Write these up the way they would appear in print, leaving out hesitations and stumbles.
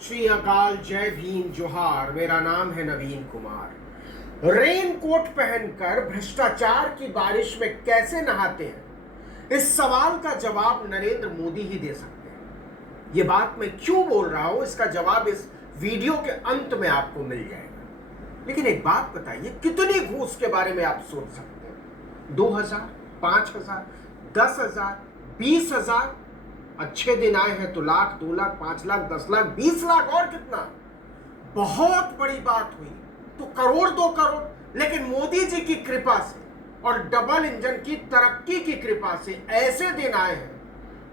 श्री अकाल, जय भीम, जोहार। मेरा नाम है नवीन कुमार। रेन कोट पहनकर भ्रष्टाचार की बारिश में कैसे नहाते हैं, इस सवाल का जवाब नरेंद्र मोदी ही दे सकते हैं। ये बात मैं क्यों बोल रहा हूं, इसका जवाब इस वीडियो के अंत में आपको मिल जाएगा। लेकिन एक बात बताइए, कितनी घूस के बारे में आप सोच सकते हैं? 2000, 5000, 10,000, 20,000? अच्छे दिन आए हैं तो लाख, 2 लाख, 5 लाख, 10 लाख, 20 लाख, और कितना? बहुत बड़ी बात हुई तो करोड़, 2 करोड़। लेकिन मोदी जी की कृपा से और डबल इंजन की तरक्की की कृपा से ऐसे दिन आए हैं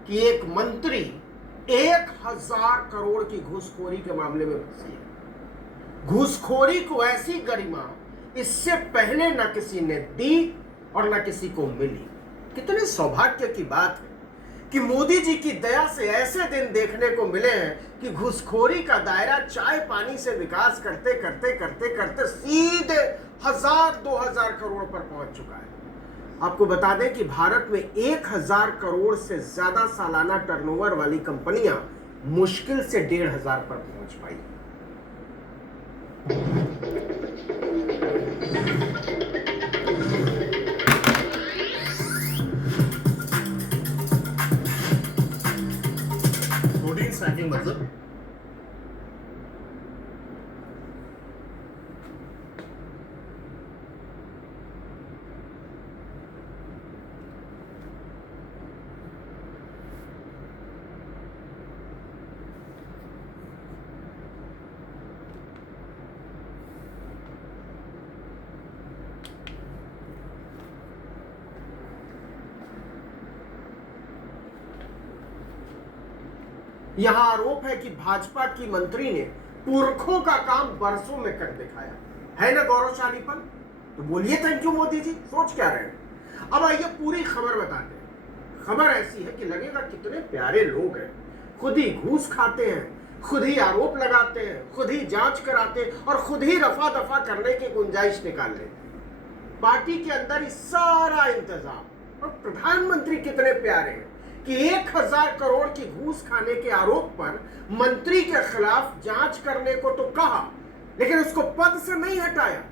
कि एक मंत्री 1000 करोड़ की घूसखोरी के मामले में फंसी है। घूसखोरी को ऐसी गरिमा इससे पहले न किसी ने दी और न किसी को मिली। कितने सौभाग्य की बात है कि मोदी जी की दया से ऐसे दिन देखने को मिले हैं कि घूसखोरी का दायरा चाय पानी से विकास करते करते करते करते सीधे 1000-2000 करोड़ पर पहुंच चुका है। आपको बता दें कि भारत में 1000 करोड़ से ज्यादा सालाना टर्नओवर वाली कंपनियां मुश्किल से 1500 पर पहुंच पाई। स्नॅकिंग माझं यहां आरोप है कि भाजपा की मंत्री ने पुरखों का काम बरसों में कर दिखाया है ना गौरवशालीपन। तो बोलिए थैंक यू मोदी जी, सोच क्या रहे हैं। अब आइए पूरी खबर बताते हैं। खबर ऐसी है कि लगेगा कितने प्यारे लोग हैं, खुद ही घूस खाते हैं, खुद ही आरोप लगाते हैं, खुद ही जांच कराते हैं और खुद ही रफा दफा करने की गुंजाइश निकाल लेते हैं। पार्टी के अंदर ही सारा इंतजाम। और प्रधानमंत्री कितने प्यारे हैं कि 1000 करोड़ की घूस खाने के आरोप पर मंत्री के खिलाफ जांच करने को तो कहा, लेकिन उसको पद से नहीं हटाया।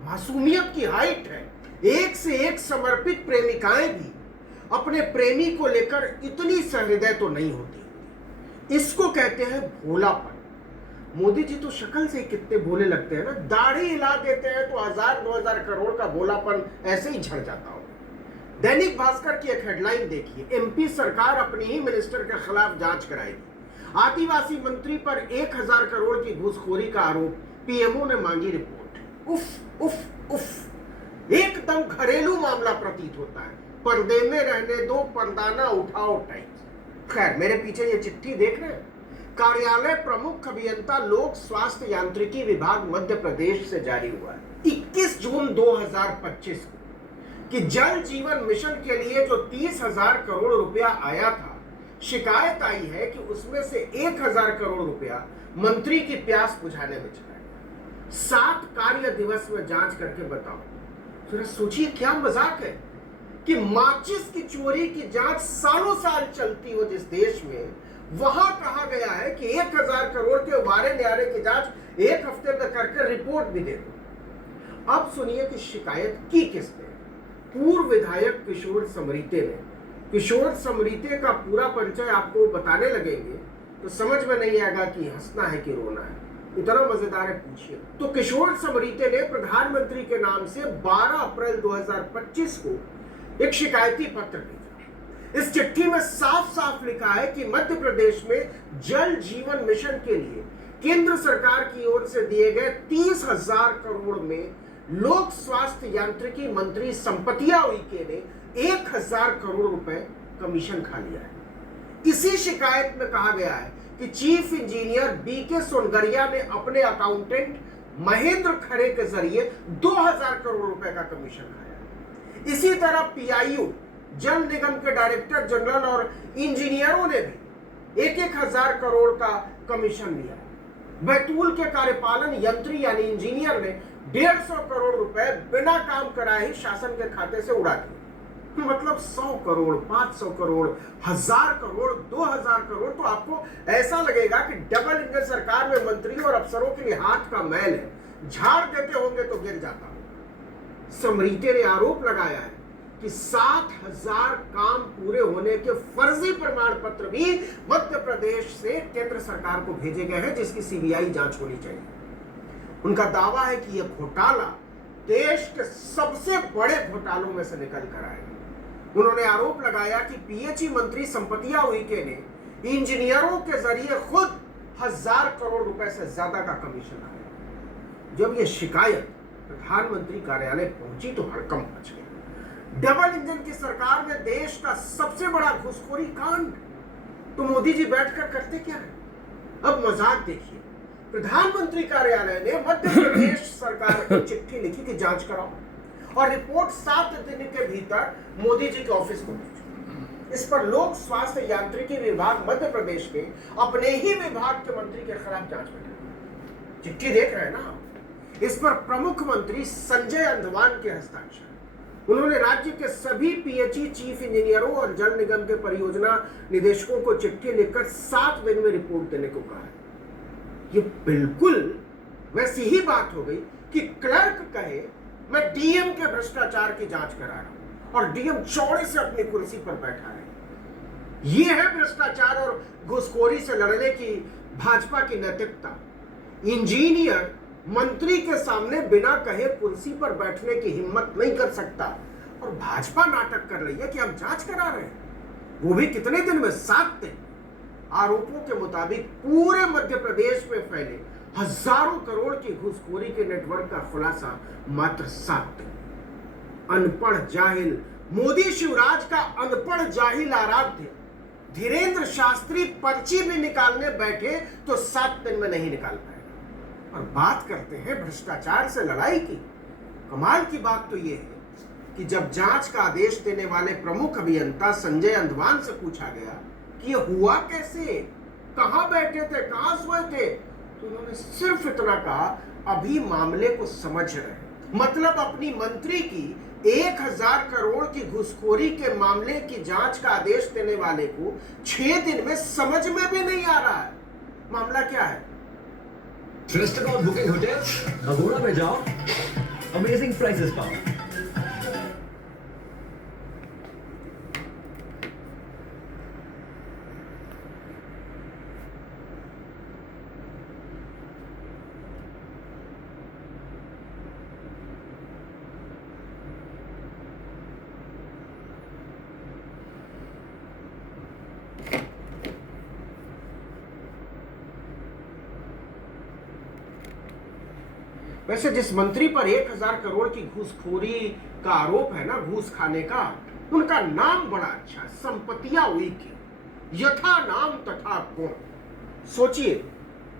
मासूमियत की हाइट है। एक से एक समर्पित प्रेमिकाएं भी अपने प्रेमी को लेकर इतनी सहृदय तो नहीं होती। इसको कहते हैं भोलापन। मोदी जी तो शक्ल से कितने भोले लगते हैं ना, दाढ़ी हिला देते हैं तो 1000-2000 करोड़ का भोलापन ऐसे ही झड़ जाता हो। दैनिक भास्कर की एक हेडलाइन देखिए, एमपी सरकार अपनी ही मिनिस्टर के खिलाफ जांच कराएगी। आदिवासी मंत्री पर 1000 करोड़ की घूसखोरी का आरोप, पीएमओ ने मांगी रिपोर्ट। उफ उफ उफ, एकदम घरेलू मामला प्रतीत होता है। पर्दे में रहने दो, पर्दाना उठाओ टाइप। खैर, मेरे पीछे ये चिट्ठी देख रहे हैं, कार्यालय प्रमुख अभियंता लोक स्वास्थ्य यांत्रिकी विभाग मध्य प्रदेश से जारी हुआ है 21 जून 2025 को कि जल जीवन मिशन के लिए जो 30,000 करोड़ रुपया आया था, शिकायत आई है कि उसमें से 1000 करोड़ रुपया मंत्री की प्यास बुझाने में चला गया। 7 कार्य दिवस में जांच करके बताओ। जरा सोचिए, क्या मजाक है कि माचिस की चोरी की जांच सालों साल चलती हो जिस देश में, वहां कहा गया है कि 1000 करोड़ के उबारे न्यारे की जांच 1 हफ्ते में करके रिपोर्ट भी दे दो। अब सुनिए कि शिकायत की किसने। पूर्व विधायक किशोर समरीते ने। किशोर समरीते का पूरा परिचय आपको बताने लगेंगे तो समझ में नहीं आएगा कि हंसना है कि रोना है, इतना मजेदार है, पूछिए। तो किशोर समरीते ने प्रधानमंत्री के नाम से 12 अप्रैल 2025 को एक शिकायती पत्र भेजा। इस चिट्ठी में साफ साफ लिखा है कि मध्य प्रदेश में जल जीवन मिशन के लिए केंद्र सरकार की ओर से दिए गए 30,000 करोड़ में लोक स्वास्थ्य यांत्रिकी मंत्री संपतिया उइके ने 1000 करोड़ रुपए कमीशन खा लिया है। इसी शिकायत में कहा गया है कि चीफ इंजीनियर बीके सोनगरिया ने अपने अकाउंटेंट महेंद्र खरे के जरिए 2000 करोड़ रुपए का कमीशन खाया। इसी तरह पीआईयू, जल निगम के डायरेक्टर जनरल और इंजीनियरों ने भी 1000 करोड़ का कमीशन लिया। बैतूल के कार्यपालन यंत्री यानी इंजीनियर ने 150 करोड़ रुपए बिना काम कराए ही शासन के खाते से उड़ा दिए। मतलब 100 करोड़, 500 करोड़, 1000 करोड़, 2000 करोड़, तो आपको ऐसा लगेगा कि डबल इंजन सरकार में मंत्रियों और अफसरों के लिए हाथ का मैल है, झाड़ देते होंगे तो गिर जाता होगा। समरीते ने आरोप लगाया है कि 7000 काम पूरे होने के फर्जी प्रमाण पत्र भी मध्य प्रदेश से केंद्र सरकार को भेजे गए हैं, जिसकी सीबीआई जांच होनी चाहिए। उनका दावा है कि यह घोटाला देश के सबसे बड़े घोटालों में से निकल कर आएगा। उन्होंने आरोप लगाया कि पीएचई मंत्री संपतिया उइके ने इंजीनियरों के जरिए खुद 1000 करोड़ रुपए से ज्यादा का कमीशन आया। जब यह शिकायत प्रधानमंत्री कार्यालय पहुंची तो हड़कंप मच गया। डबल इंजन की सरकार में देश का सबसे बड़ा घूसखोरी कांड, तो मोदी जी बैठकर करते क्या है? अब मजाक देखिए, प्रधानमंत्री कार्यालय ने मध्य प्रदेश सरकार को चिट्ठी लिखी कि जांच कराओ और रिपोर्ट 7 दिन के भीतर मोदी जी के ऑफिस को भेजो। इस पर लोक स्वास्थ्य यांत्रिकी विभाग मध्य प्रदेश के अपने ही विभाग के मंत्री के खिलाफ जांच बैठा। चिट्ठी देख रहे हैं ना? इस पर प्रमुख मंत्री संजय अंधवान के हस्ताक्षर। उन्होंने राज्य के सभी पीएचई चीफ इंजीनियरों और जल निगम के परियोजना निदेशकों को चिट्ठी लिखकर 7 दिन में रिपोर्ट देने को कहा है। ये बिल्कुल वैसी ही बात हो गई कि क्लर्क कहे मैं डीएम के भ्रष्टाचार की जांच करा रहा हूं और डीएम चौड़े से अपनी कुर्सी पर बैठा है। ये है भ्रष्टाचार और घूसखोरी से लड़ने की भाजपा की नैतिकता। इंजीनियर मंत्री के सामने बिना कहे कुर्सी पर बैठने की हिम्मत नहीं कर सकता और भाजपा नाटक कर रही है कि हम जांच करा रहे हैं, वो भी कितने दिन में? 7 दिन। आरोपों के मुताबिक पूरे मध्य प्रदेश में फैले हजारों करोड़ की घूसखोरी के नेटवर्क का खुलासा मात्र 7 दिन। अनपढ़ जाहिल मोदी शिवराज का अनपढ़ जाहिल आराध्य धीरेन्द्र शास्त्री पर्ची भी निकालने बैठे तो 7 दिन में नहीं निकाल पाए। और बात करते हैं भ्रष्टाचार से लड़ाई की। कमाल की बात तो यह है कि जब जांच का आदेश देने वाले प्रमुख अभियंता संजय अंधवान से पूछा गया कि यह हुआ कैसे, कहां बैठे थे, कहां सोए थे, तो उन्होंने सिर्फ इतना कहा, अभी मामले को समझ रहे। मतलब अपनी मंत्री की 1000 करोड़ की घूसखोरी के मामले की जांच का आदेश देने वाले को 6 दिन में समझ में भी नहीं आ रहा है। मामला क्या है? Restaurant booking hotel, Agoda में जाओ, amazing prices पाओ। वैसे जिस मंत्री पर 1000 करोड़ की घूसखोरी का आरोप है ना, घूस खाने का, उनका नाम बड़ा अच्छा है, संपतिया उइके, यथा नाम तथा गुण। सोचिए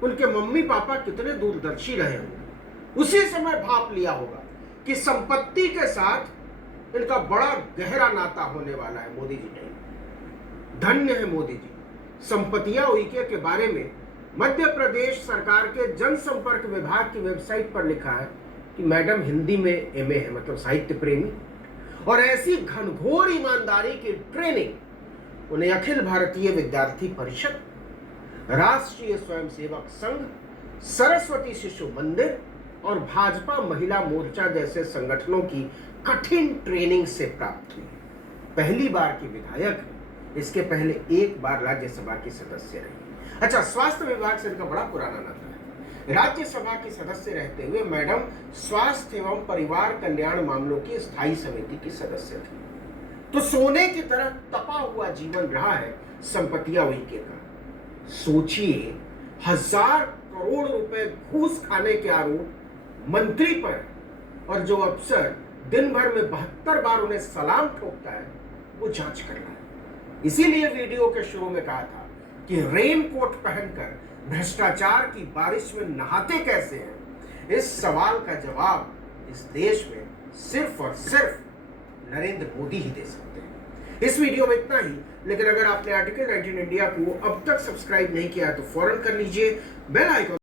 उनके मम्मी पापा कितने दूरदर्शी रहे होंगे, उसी समय भाप लिया होगा कि संपत्ति के साथ इनका बड़ा गहरा नाता होने वाला है मोदी जी ने। धन्य है मोदी जी। संपतिया उइके के बारे में मध्य प्रदेश सरकार के जनसंपर्क विभाग की वेबसाइट पर लिखा है कि मैडम हिंदी में एमए है, मतलब साहित्य प्रेमी, और ऐसी घनघोर ईमानदारी की ट्रेनिंग उन्हें अखिल भारतीय विद्यार्थी परिषद, राष्ट्रीय स्वयंसेवक संघ, सरस्वती शिशु मंदिर और भाजपा महिला मोर्चा जैसे संगठनों की कठिन ट्रेनिंग से प्राप्त हुई। पहली बार की विधायक, इसके पहले 1 बार राज्यसभा की सदस्य रही। अच्छा, स्वास्थ्य विभाग से इनका बड़ा पुराना नाता है। राज्यसभा की सदस्य रहते हुए मैडम स्वास्थ्य एवं परिवार कल्याण मामलों की स्थायी समिति की सदस्य थी। तो सोने की तरह तपा हुआ जीवन रहा है संपतिया उइके का। सोचिए 1000 करोड़ रुपए घूस खाने के आरोप मंत्री पर, और जो अफसर दिन भर में 72 बार उन्हें सलाम ठोकता है वो जांच कर रहा है। इसीलिए वीडियो के शुरू में कहा था कि रेनकोट पहनकर भ्रष्टाचार की बारिश में नहाते कैसे हैं। इस सवाल का जवाब इस देश में सिर्फ और सिर्फ नरेंद्र मोदी ही दे सकते हैं। इस वीडियो में इतना ही, लेकिन अगर आपने आर्टिकल 19 इंडिया को अब तक सब्सक्राइब नहीं किया तो फौरन कर लीजिए। Bell icon